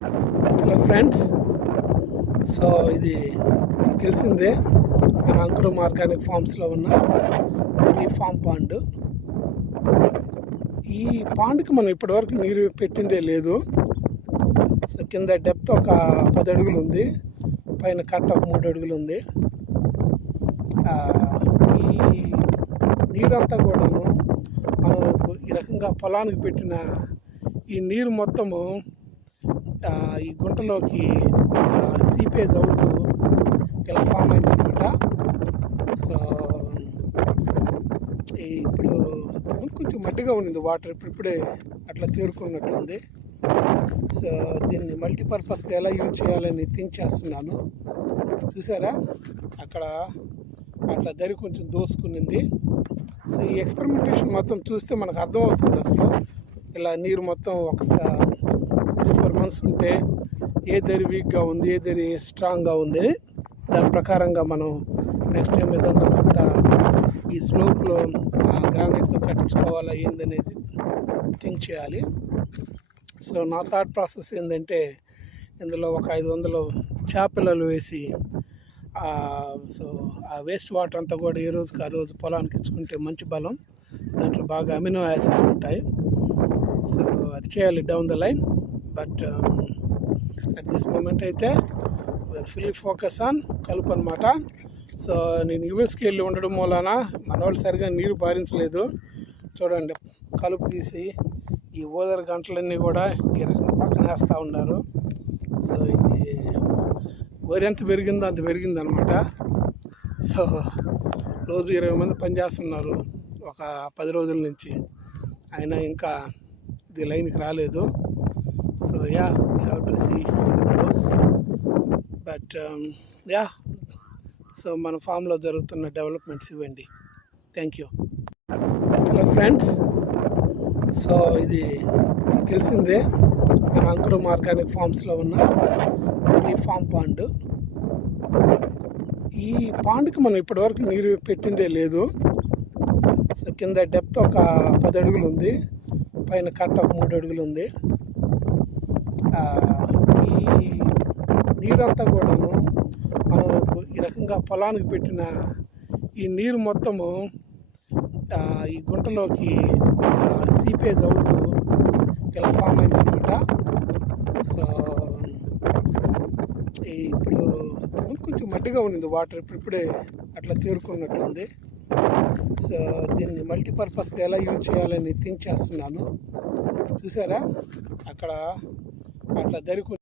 Hello friends. So ఇది మీకు తెలిసిందే, మన అంకురం ఆర్గానిక్ ఫార్మ్స్లో ఉన్న మినీ ఫామ్ పాండ్. ఈ పాండ్కి మనం ఇప్పటివరకు నీరు పెట్టిందే లేదు. సో కింద డెప్త్ ఒక 10 అడుగులు ఉంది, పైన కట్ట ఒక 3 అడుగులు ఉంది. ఈ నీరంతా కూడాను మనం ఈ రకంగా పొలానికి పెట్టిన ఈ నీరు మొత్తము ఈ గుంటలోకి సీపేజ్ అవుతూ ఇలా ఫామ్ అయిందనమాట. సో ఇప్పుడు కొంచెం మట్టిగా ఉండింది వాటర్, ఇప్పుడిప్పుడే అట్లా తేరుకున్నట్లుంది. సో దీన్ని మల్టీపర్పస్గా ఎలా యూజ్ చేయాలని థింక్ చేస్తున్నాను. చూసారా, అక్కడ అట్లా దరి కొంచెం దోసుకునింది. సో ఈ ఎక్స్పెరిమెంటేషన్ మొత్తం చూస్తే మనకు అర్థమవుతుంది అసలు ఇలా నీరు మొత్తం ఒకసారి 3-4 మంత్స్ ఉంటే ఏ దరి వీక్గా ఉంది, ఏ దరి స్ట్రాంగ్గా ఉంది, దాని ప్రకారంగా మనం నెక్స్ట్ టైం ఏదన్నా కొత్త ఈ స్లోప్లో గ్రానైట్తో కట్టించుకోవాలా ఏందనేది థింక్ చేయాలి. సో నా థాట్ ప్రాసెస్ ఏంటంటే, ఇందులో ఒక 500 చేపలు వేసి సో ఆ వేస్ట్ వాటర్ అంతా కూడా ఏ రోజుకి ఆ రోజు పొలానికి ఇచ్చుకుంటే మంచి బలం, దాంట్లో బాగా అమినో యాసిడ్స్ ఉంటాయి. సో అది చేయాలి down the line. But at this moment అయితే ఫుల్లీ ఫోకస్ ఆన్ కలుపు అనమాట. సో నేను యూఎస్కి వెళ్ళి ఉండడం మూలాన మన వాళ్ళు సరిగా నీరు పారించలేదు. చూడండి, కలుపు తీసి ఈ ఓదర గంటలన్నీ కూడా ఈ రకంగా పక్కన వేస్తూ ఉన్నారు. సో ఇది వరి ఎంత పెరిగిందో అంత పెరిగిందనమాట. సో రోజు 20 మంది పనిచేస్తున్నారు ఒక 10 రోజుల నుంచి, అయినా ఇంకా ఇది లైన్కి రాలేదు. So yeah, we have to see goes. But yeah, so మన ఫామ్లో జరుగుతున్న డెవలప్మెంట్స్ ఇవ్వండి. Thank you. Hello friends. So ఇది మీకు తెలిసిందే, మన అంకురం ఆర్గానిక్ ఫార్మ్స్లో ఉన్న మినీ ఫామ్ పాండ్. ఈ పాండ్కి మనం ఇప్పటివరకు నీరు పెట్టిందే లేదు. సో కింద డెప్త్ ఒక 10 అడుగులు ఉంది, పైన కట్ట ఒక 3 అడుగులు ఉంది. ఈ నీరంతా కూడాను మనం ఈ రకంగా పొలానికి పెట్టిన ఈ నీరు మొత్తము ఈ గుంటలోకి సీపేజ్ అవుతూ ఇలా ఫామ్ అయిందనమాట. సో ఇప్పుడు కొంచెం మట్టిగా ఉండింది వాటర్, ఇప్పుడిప్పుడే అట్లా తేరుకున్నట్లుంది. సో దీన్ని మల్టీపర్పస్గా ఎలా యూజ్ చేయాలని థింక్ చేస్తున్నాను. చూసారా, అక్కడ అట్లా దరి